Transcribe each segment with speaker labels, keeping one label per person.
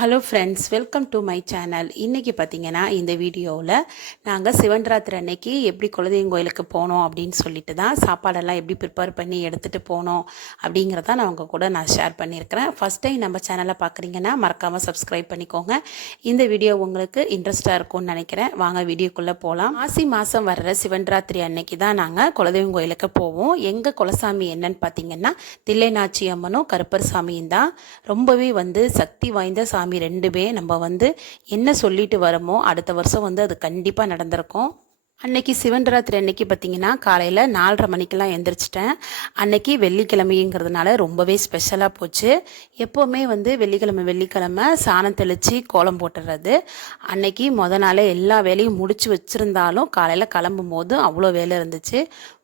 Speaker 1: Hello friends welcome to my channel இன்றைக்கி பார்த்தீங்கன்னா இந்த வீடியோவில் நாங்கள் சிவன்ராத்திரி அன்னைக்கு எப்படி குலதெய்வம் கோயிலுக்கு போனோம் அப்படின்னு சொல்லிட்டு தான் சாப்பாடெல்லாம் எப்படி ப்ரிப்பேர் பண்ணி எடுத்துகிட்டு போனோம் அப்படிங்கிறத நான் உங்கள் கூட நான் ஷேர் பண்ணியிருக்கிறேன். ஃபஸ்ட் டைம் நம்ம சேனலை பார்க்குறீங்கன்னா மறக்காமல் சப்ஸ்கிரைப் பண்ணிக்கோங்க. இந்த வீடியோ உங்களுக்கு இன்ட்ரெஸ்ட்டாக இருக்கும்னு நினைக்கிறேன். வாங்க வீடியோக்குள்ளே போகலாம் மாசி மாதம் வர்ற சிவன்ராத்திரி அன்னைக்கு தான் நாங்கள் குலதெய்வம் கோயிலுக்கு போவோம். எங்கள் குலசாமி என்னன்னு பார்த்தீங்கன்னா தில்லைநாச்சி அம்மனும் கருப்பர் சாமியும் தான் ரொம்பவே வந்து சக்தி வாய்ந்த சாமி ரெண்டுமே நம்ம வந்து என்ன சொல்லிட்டு வரமோ அடுத்த வருஷம் வந்து அது கண்டிப்பாக நடந்திருக்கும். அன்னைக்கு சிவன்ராத்திரி அன்னைக்கு பார்த்தீங்கன்னா காலையில் நாலரை மணிக்கெல்லாம் எந்திரிச்சிட்டேன். அன்னைக்கு வெள்ளிக்கிழமைங்கிறதுனால ரொம்பவே ஸ்பெஷலாக போச்சு. எப்போவுமே வந்து வெள்ளிக்கிழமை வெள்ளிக்கிழமை சாணம் தெளித்து கோலம் போட்டுடுறது அன்னைக்கு மொதல் நாளே எல்லா வேலையும் முடிச்சு வச்சுருந்தாலும் காலையில் கிளம்பும் போது அவ்வளோ வேலை இருந்துச்சு.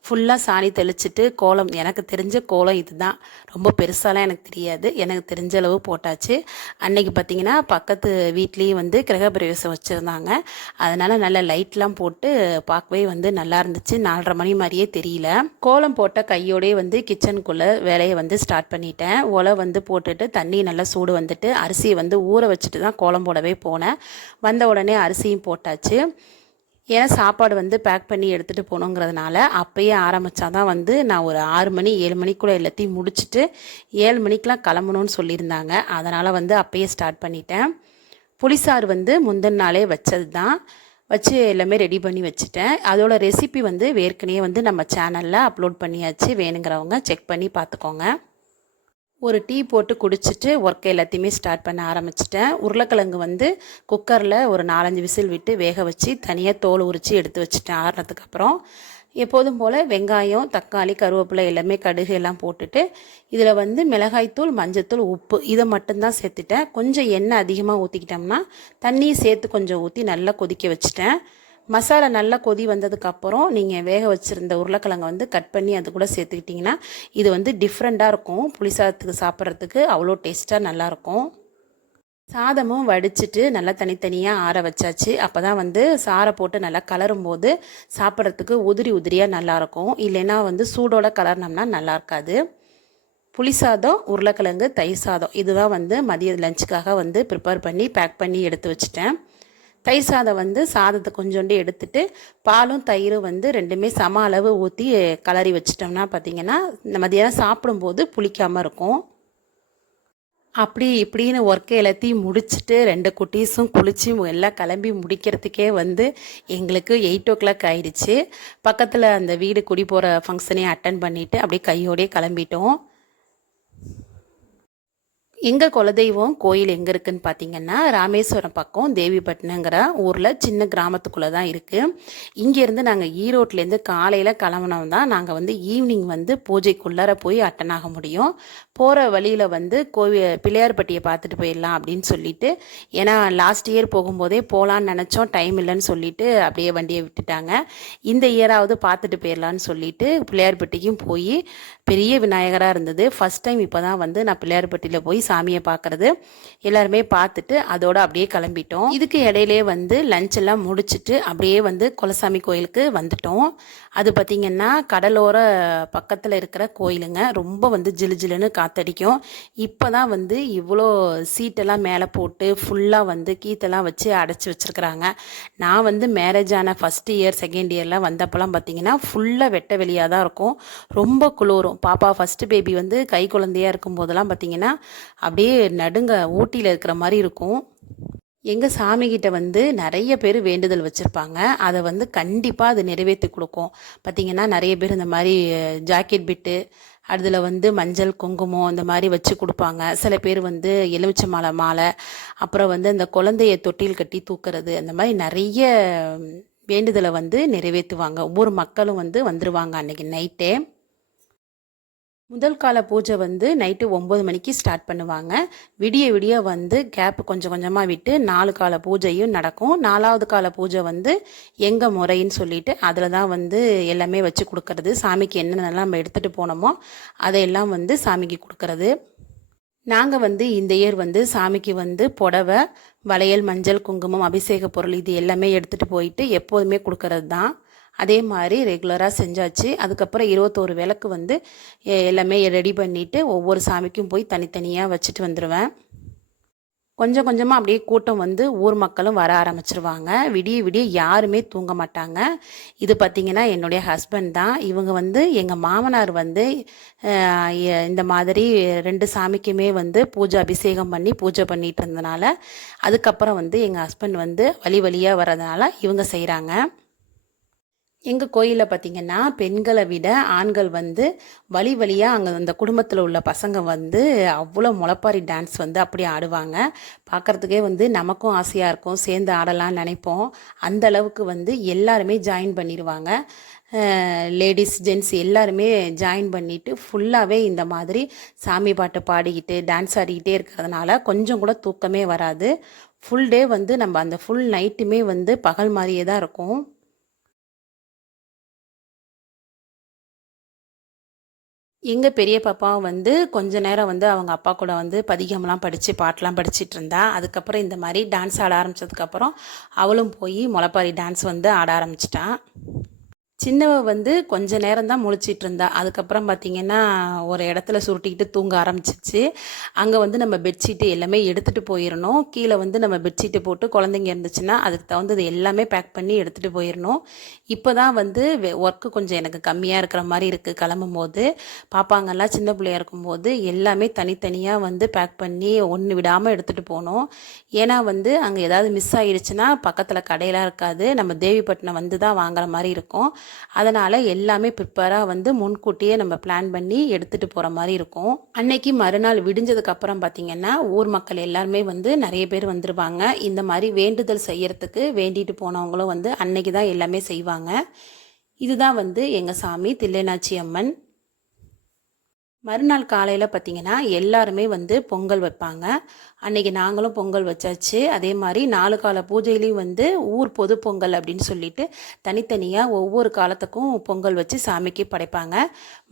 Speaker 1: ஃபுல்லாக சாணி தெளிச்சிட்டு கோலம் எனக்கு தெரிஞ்ச கோலம் இதுதான். ரொம்ப பெருசாலாம் எனக்கு தெரியாது. எனக்கு தெரிஞ்ச அளவு போட்டாச்சு. அன்னைக்கு பார்த்தீங்கன்னா பக்கத்து வீட்லேயும் வந்து கிரகப்பிரவேசம் வச்சுருந்தாங்க. அதனால் நல்ல லைட்லாம் போட்டு பார்க்கவே வந்து நல்லா இருந்துச்சு. நாலரை மணி மாதிரியே தெரியல. கோலம் போட்ட கையோடயே வந்து கிச்சனுக்குள்ளே வேலையை வந்து ஸ்டார்ட் பண்ணிட்டேன். ஒலை வந்து போட்டுட்டு தண்ணி நல்லா சூடு வந்துட்டு அரிசியை வந்து ஊற வச்சுட்டு தான் கோலம் போடவே போனேன். வந்த உடனே அரிசியும் போட்டாச்சு. ஏன்னா சாப்பாடு வந்து பேக் பண்ணி எடுத்துகிட்டு போகணுங்கிறதுனால அப்பயே ஆரம்பித்தா தான் வந்து நான் ஒரு ஆறு மணி ஏழு மணிக்குள்ளே எல்லாத்தையும் முடிச்சுட்டு ஏழு மணிக்கெலாம் கிளம்பணும்னு சொல்லியிருந்தாங்க. அதனால் வந்து அப்பயே ஸ்டார்ட் பண்ணிட்டேன். புளிசாறு வந்து முந்தின நாளே வச்சது தான் வச்சு எல்லாமே ரெடி பண்ணி வச்சுட்டேன். அதோட ரெசிபி வந்து ஏற்கனவே வந்து நம்ம சேனலில் அப்லோட் பண்ணியாச்சு. வேணுங்கிறவங்க செக் பண்ணி பார்த்துக்கோங்க. ஒரு டீ போட்டு குடிச்சிட்டு ஒர்க்கை எல்லாத்தையுமே ஸ்டார்ட் பண்ண ஆரம்பிச்சிட்டேன். உருளைக்கிழங்கு வந்து குக்கரில் ஒரு நாலஞ்சு விசில் விட்டு வேக வச்சு தனியாக தோல் உரித்து எடுத்து வச்சுட்டேன். ஆறுனதுக்கப்புறம் எப்போதும் போல் வெங்காயம் தக்காளி கருவேப்பிலை எல்லாமே கடுகு எல்லாம் போட்டுட்டு இதில் வந்து மிளகாய்த்தூள் மஞ்சத்தூள் உப்பு இதை மட்டும்தான் சேர்த்துட்டேன். கொஞ்சம் எண்ணெய் அதிகமாக ஊற்றிக்கிட்டோம்னா தண்ணியை சேர்த்து கொஞ்சம் ஊற்றி நல்லா கொதிக்க வச்சுட்டேன். மசாலா நல்லா கொதி வந்ததுக்கப்புறம் நீங்கள் வேக வச்சுருந்த உருளைக்கிழங்கை வந்து கட் பண்ணி அது கூட சேர்த்துக்கிட்டிங்கன்னா இது வந்து டிஃப்ரெண்ட்டாக இருக்கும். புளிசாதத்துக்கு சாப்பிட்றதுக்கு அவ்வளோ டேஸ்ட்டாக நல்லாயிருக்கும் சாதமும் வடிச்சிட்டு நல்லா தனித்தனியாக ஆற வச்சாச்சு. அப்போ தான் வந்து சாரை போட்டு நல்லா கலரும் போது சாப்பிட்றதுக்கு உதிரி உதிரியாக நல்லாயிருக்கும். இல்லைன்னா வந்து சூடோட கலர்னோம்னா நல்லா இருக்காது புளி சாதம் உருளைக்கிழங்கு தயிர் சாதம். இதுதான் வந்து மதிய லஞ்சுக்காக வந்து ப்ரிப்பேர் பண்ணி பேக் பண்ணி எடுத்து வச்சுட்டேன். தயிர் சாதம் வந்து சாதத்தை கொஞ்சோண்டு எடுத்துட்டு பாலும் தயிரும் வந்து ரெண்டுமே சம அளவு ஊற்றி கலரி வச்சிட்டோம்னா பார்த்திங்கன்னா இந்த மதியானம் சாப்பிடும்போது புளிக்காமல் இருக்கும். அப்படி இப்படின்னு ஒர்க்கை எல்லாத்தையும் முடிச்சுட்டு ரெண்டு குட்டீஸும் குளித்து எல்லாம் கிளம்பி முடிக்கிறதுக்கே வந்து எங்களுக்கு எயிட் ஓ கிளாக் ஆயிடுச்சு. பக்கத்தில் அந்த வீடு குடி போகிற ஃபங்க்ஷனையும் அட்டன் பண்ணிவிட்டு அப்படியே கையோடயே கிளம்பிட்டோம். எங்கள் குலதெய்வம் கோயில் எங்கே இருக்குன்னு பார்த்தீங்கன்னா ராமேஸ்வரம் பக்கம் தேவிப்பட்டினங்கிற ஊரில் சின்ன கிராமத்துக்குள்ளே தான் இருக்குது இங்கேருந்து நாங்கள் ஈரோட்லேருந்து காலையில் கிளம்புனோம் தான் நாங்கள் வந்து ஈவினிங் வந்து பூஜைக்குள்ளார போய் அட்டன் ஆக முடியும். போகிற வழியில் வந்து கோவில் பிள்ளையார்பட்டியை பார்த்துட்டு போயிடலாம் அப்படின்னு சொல்லிட்டு ஏன்னா லாஸ்ட் இயர் போகும்போதே போகலான்னு நினச்சோம் டைம் இல்லைன்னு சொல்லிட்டு அப்படியே வண்டியை விட்டுட்டாங்க. இந்த இயராவது பார்த்துட்டு போயிடலான்னு சொல்லிட்டு பிள்ளையார்பட்டிக்கும் போய் பெரிய விநாயகராக இருந்தது. ஃபஸ்ட் டைம் இப்போ தான் வந்து நான் பிள்ளையார்பட்டியில் போய் சாமியை பார்க்குறது. எல்லாருமே பார்த்துட்டு அதோட அப்படியே கிளம்பிட்டோம். இதுக்கு இடையிலே வந்து லஞ்ச் எல்லாம் முடிச்சுட்டு அப்படியே வந்து குலசாமி கோயிலுக்கு வந்துட்டோம். அது பார்த்திங்கன்னா கடலோர பக்கத்தில் இருக்கிற கோயிலுங்க. ரொம்ப வந்து ஜிலு ஜிலுன்னு காத்தடிக்கும். இப்போ தான் வந்து இவ்வளோ சீட்டெல்லாம் மேலே போட்டு ஃபுல்லாக வந்து கீத்தெல்லாம் வச்சு அடைச்சி வச்சுருக்குறாங்க. நான் வந்து மேரேஜ் ஆன ஃபஸ்ட் இயர் செகண்ட் இயரில் வந்தப்போலாம் பார்த்திங்கன்னா ஃபுல்லாக வெட்ட வெளியாக தான் இருக்கும். ரொம்ப குளிரும். பாப்பா ஃபஸ்ட்டு பேபி வந்து கை குழந்தையாக இருக்கும் போதெல்லாம் பார்த்திங்கன்னா அப்படியே நடுங்க ஊட்டியில் இருக்கிற மாதிரி இருக்கும். எங்கள் சாமிகிட்ட வந்து நிறைய பேர் வேண்டுதல் வச்சுருப்பாங்க. அதை வந்து கண்டிப்பாக அது நிறைவேற்றி கொடுக்கும். பார்த்திங்கன்னா நிறைய பேர் இந்த மாதிரி ஜாக்கெட் பிட்டு அதில் வந்து மஞ்சள் குங்குமம் இந்த மாதிரி வச்சு கொடுப்பாங்க. சில பேர் வந்து எலுமிச்சை மாலை மாலை அப்புறம் வந்து இந்த குழந்தைய தொட்டில் கட்டி தூக்குறது அந்த மாதிரி நிறைய வேண்டுதலை வந்து நிறைவேற்றுவாங்க. ஒவ்வொரு மக்களும் வந்து வந்துடுவாங்க அன்றைக்கி நைட்டே. முதல் கால பூஜை வந்து நைட்டு ஒம்பது மணிக்கு ஸ்டார்ட் பண்ணுவாங்க. விடிய விடிய வந்து கேப் கொஞ்சம் கொஞ்சமாக விட்டு நாலு கால பூஜையும் நடக்கும். நாலாவது கால பூஜை வந்து எங்கள் முறைன்னு சொல்லிட்டு அதில் தான் வந்து எல்லாமே வச்சு கொடுக்கறது. சாமிக்கு என்னென்னலாம் நம்ம எடுத்துகிட்டு போனோமோ அதையெல்லாம் வந்து சாமிக்கு கொடுக்கறது. நாங்கள் வந்து இந்த இயர் வந்து சாமிக்கு வந்து புடவை வளையல் மஞ்சள் குங்குமம் அபிஷேக பொருள் இது எல்லாமே எடுத்துகிட்டு போயிட்டு எப்போதுமே கொடுக்கறது தான். அதே மாதிரி ரெகுலராக செஞ்சாச்சு. அதுக்கப்புறம் இருபத்தோரு விளக்கு வந்து எல்லாமே ரெடி பண்ணிவிட்டு ஒவ்வொரு சாமிக்கும் போய் தனித்தனியாக வச்சுட்டு வந்துடுவேன் கொஞ்சம் கொஞ்சமாக அப்படியே கூட்டம் வந்து ஊர் மக்களும் வர ஆரம்பிச்சிருவாங்க. விடிய விடிய யாருமே தூங்க மாட்டாங்க. இது பார்த்திங்கன்னா என்னுடைய ஹஸ்பண்ட் தான். இவங்க வந்து எங்கள் மாமனார் வந்து இந்த மாதிரி ரெண்டு சாமிக்குமே வந்து பூஜை அபிஷேகம் பண்ணி பூஜை பண்ணிட்டு இருந்தனால அதுக்கப்புறம் வந்து எங்கள் ஹஸ்பண்ட் வந்து வழி வழியாக வர்றதுனால இவங்க செய்கிறாங்க எங்கள் கோயிலில் பார்த்தீங்கன்னா பெண்களை விட ஆண்கள் வந்து வழி வழியாக அங்கே அந்த குடும்பத்தில் உள்ள பசங்க வந்து அவ்வளோ முளப்பாரி டான்ஸ் வந்து அப்படி ஆடுவாங்க. பார்க்குறதுக்கே வந்து நமக்கும் ஆசையாக இருக்கும். சேர்ந்து ஆடலாம்னு நினைப்போம். அந்த அளவுக்கு வந்து எல்லாருமே ஜாயின் பண்ணிடுவாங்க. லேடிஸ் ஜென்ட்ஸ் எல்லாருமே ஜாயின் பண்ணிட்டு ஃபுல்லாகவே இந்த மாதிரி சாமி பாட்டு பாடிக்கிட்டு டான்ஸ் ஆடிக்கிட்டே இருக்கிறதுனால கொஞ்சம் கூட தூக்கமே வராது. ஃபுல் டே வந்து நம்ம அந்த ஃபுல் நைட்டுமே வந்து பகல் மாதிரியே தான் இருக்கும். எங்கள் பெரிய பாப்பா வந்து கொஞ்ச நேரம் வந்து அவங்க அப்பா கூட வந்து பதிகம்லாம் படித்து பாட்டெலாம் படிச்சுட்டு இருந்தா. அதுக்கப்புறம் இந்த மாதிரி டான்ஸ் ஆட ஆரம்பிச்சதுக்கப்புறம் அவளும் போய் முளைப்பாரி டான்ஸ் வந்து ஆட ஆரம்பிச்சிட்டான் சின்னவ வந்து கொஞ்ச நேரம் தான் முழிச்சிட்டு இருந்தா அதுக்கப்புறம் பார்த்தீங்கன்னா ஒரு இடத்துல சுருட்டிக்கிட்டு தூங்க ஆரம்பிச்சிச்சு. அங்கே வந்து நம்ம பெட்ஷீட்டு எல்லாமே எடுத்துகிட்டு போயிடணும் கீழே வந்து நம்ம பெட்ஷீட்டு போட்டு குழந்தைங்க இருந்துச்சுன்னா அதுக்கு தகுந்தது எல்லாமே பேக் பண்ணி எடுத்துகிட்டு போயிடணும் இப்போ தான் வந்து ஒர்க்கு கொஞ்சம் எனக்கு கம்மியாக இருக்கிற மாதிரி இருக்குது கிளம்பும் போது பாப்பாங்கெல்லாம் சின்ன பிள்ளையா இருக்கும்போது எல்லாமே தனித்தனியாக வந்து பேக் பண்ணி ஒன்று விடாமல் எடுத்துகிட்டு போகணும் ஏன்னா வந்து அங்கே ஏதாவது மிஸ் ஆகிடுச்சுன்னா பக்கத்தில் கடையெல்லாம் இருக்காது. நம்ம தேவிப்பட்டினம் வந்து தான் வாங்குற மாதிரி இருக்கும். அதனால் எல்லாமே ப்ரிப்பேராக வந்து முன்கூட்டியே நம்ம பிளான் பண்ணி எடுத்துகிட்டு போகிற மாதிரி இருக்கும். அன்னைக்கு மறுநாள் விடிஞ்சதுக்கப்புறம் பார்த்திங்கன்னா ஊர் மக்கள் எல்லாருமே வந்து நிறைய பேர் வந்துருவாங்க. இந்த மாதிரி வேண்டுதல் செய்யறதுக்கு வேண்டிட்டு போனவங்களும் வந்து அன்னைக்கு தான் எல்லாமே செய்வாங்க. இதுதான் வந்து எங்கள் சாமி தில்லைநாச்சி அம்மன் மறுநாள் காலையில் பார்த்தீங்கன்னா எல்லாருமே வந்து பொங்கல் வைப்பாங்க. அன்னைக்கு நாங்களும் பொங்கல் வச்சாச்சு. அதே மாதிரி நாலு கால பூஜையிலையும் வந்து ஊர் பொது பொங்கல் அப்படின்னு சொல்லிட்டு தனித்தனியாக ஒவ்வொரு காலத்துக்கும் பொங்கல் வச்சு சாமிக்கு படைப்பாங்க.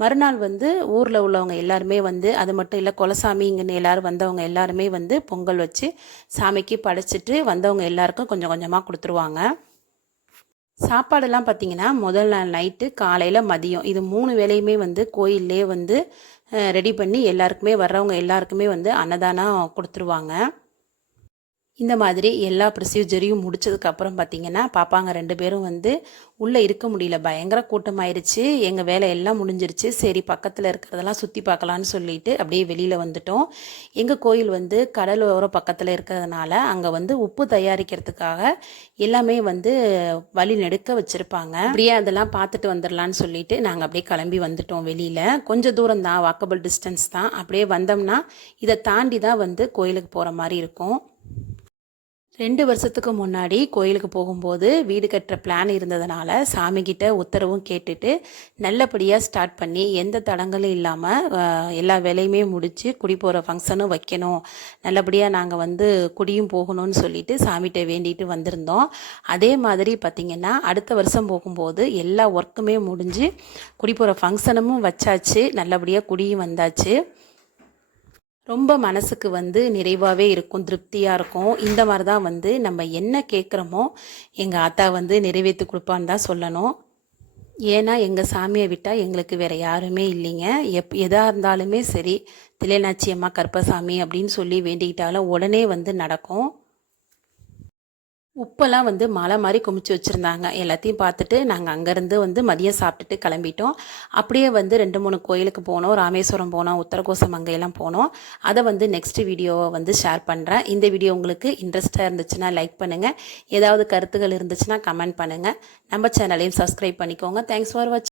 Speaker 1: மறுநாள் வந்து ஊரில் உள்ளவங்க எல்லாருமே வந்து அது மட்டும் இல்லை குலசாமி இங்கன்னு எல்லோரும் வந்தவங்க எல்லாருமே வந்து பொங்கல் வச்சு சாமிக்கு படைச்சிட்டு வந்தவங்க எல்லாருக்கும் கொஞ்சம் கொஞ்சமாக கொடுத்துருவாங்க. சாப்பாடெல்லாம் பார்த்தீங்கன்னா முதல் நாள் நைட்டு காலையில் மதியம். இது மூணு வேளையுமே வந்து கோயில்லே வந்து ரெடி பண்ணி எல்லாருக்குமே வர்றவங்க எல்லாருக்குமே வந்து அன்னதானம் கொடுத்துருவாங்க. இந்த மாதிரி எல்லா ப்ரொசீஜரையும் முடிச்சதுக்கப்புறம் பார்த்தீங்கன்னா பாப்பாங்க ரெண்டு பேரும் வந்து உள்ளே இருக்க முடியல. பயங்கர கூட்டமாயிருச்சு. எங்கள் வேலை எல்லாம் முடிஞ்சிருச்சு. சரி பக்கத்தில் இருக்கிறதெல்லாம் சுற்றி பார்க்கலான்னு சொல்லிட்டு அப்படியே வெளியில் வந்துட்டோம். எங்கள் கோயில் வந்து கடலோரம் பக்கத்தில் இருக்கிறதுனால அங்கே வந்து உப்பு தயாரிக்கிறதுக்காக எல்லாமே வந்து வழி நெடுக்க வச்சுருப்பாங்க. அப்படியே அதெல்லாம் பார்த்துட்டு வந்துடலான்னு சொல்லிட்டு நாங்கள் அப்படியே கிளம்பி வந்துட்டோம் வெளியில். கொஞ்சம் தூரம் தான் வாக்கபிள் டிஸ்டன்ஸ் தான். அப்படியே வந்தோம்னா இதை தாண்டி தான் வந்து கோயிலுக்கு போகிற மாதிரி இருக்கும். ரெண்டு வருஷத்துக்கு முன்னாடி கோயிலுக்கு போகும்போது வீடு கட்டுற பிளான் இருந்ததுனால சாமிக்கிட்ட உத்தரவும் கேட்டுட்டு நல்லபடியாக ஸ்டார்ட் பண்ணி எந்த தடங்களும் இல்லாமல் எல்லா வேலையுமே முடித்து குடி போகிற ஃபங்க்ஷனும் வைக்கணும். நல்லபடியாக நாங்கள் வந்து குடியும் போகணும்னு சொல்லிட்டு சாமிகிட்ட வேண்டிட்டு வந்திருந்தோம். அதே மாதிரி பார்த்திங்கன்னா அடுத்த வருஷம் போகும்போது எல்லா ஒர்க்குமே முடிஞ்சு குடி போகிற ஃபங்க்ஷனும் வச்சாச்சு. நல்லபடியாக குடியும் வந்தாச்சு. ரொம்ப மனசுக்கு வந்து நிறைவாகவே இருக்கும் திருப்தியாக இருக்கும். இந்த மாதிரி தான் வந்து நம்ம என்ன கேட்குறோமோ எங்கள் ஆத்தா வந்து நிறைவேற்றி கொடுப்பான்னு தான் சொல்லணும். ஏன்னா எங்கள் சாமியை விட்டால் எங்களுக்கு வேறு யாருமே இல்லைங்க. எப் எதாக இருந்தாலுமே சரி தில்லைநாச்சி அம்மா கருப்பசாமி அப்படின்னு சொல்லி வேண்டிக்கிட்டாலும் உடனே வந்து நடக்கும். உப்பெல்லாம் வந்து மலை மாதிரி குமிச்சு வச்சுருந்தாங்க. எல்லாத்தையும் பார்த்துட்டு நாங்கள் அங்கேருந்து வந்து மதியம் சாப்பிட்டுட்டு கிளம்பிட்டோம். அப்படியே வந்து ரெண்டு மூணு கோயிலுக்கு போனோம். ராமேஸ்வரம் போனோம். உத்தரகோசம் அங்கேயெல்லாம் போனோம். அதை வந்து நெக்ஸ்ட் வீடியோவை வந்து ஷேர் பண்ணுறேன் இந்த வீடியோ உங்களுக்கு இன்ட்ரெஸ்ட்டாக இருந்துச்சுன்னா லைக் பண்ணுங்கள் ஏதாவது கருத்துகள் இருந்துச்சுன்னா கமெண்ட் பண்ணுங்கள் நம்ம சேனலையும் சப்ஸ்கிரைப் பண்ணிக்கோங்க. தேங்க்ஸ் ஃபார் வாட்சிங்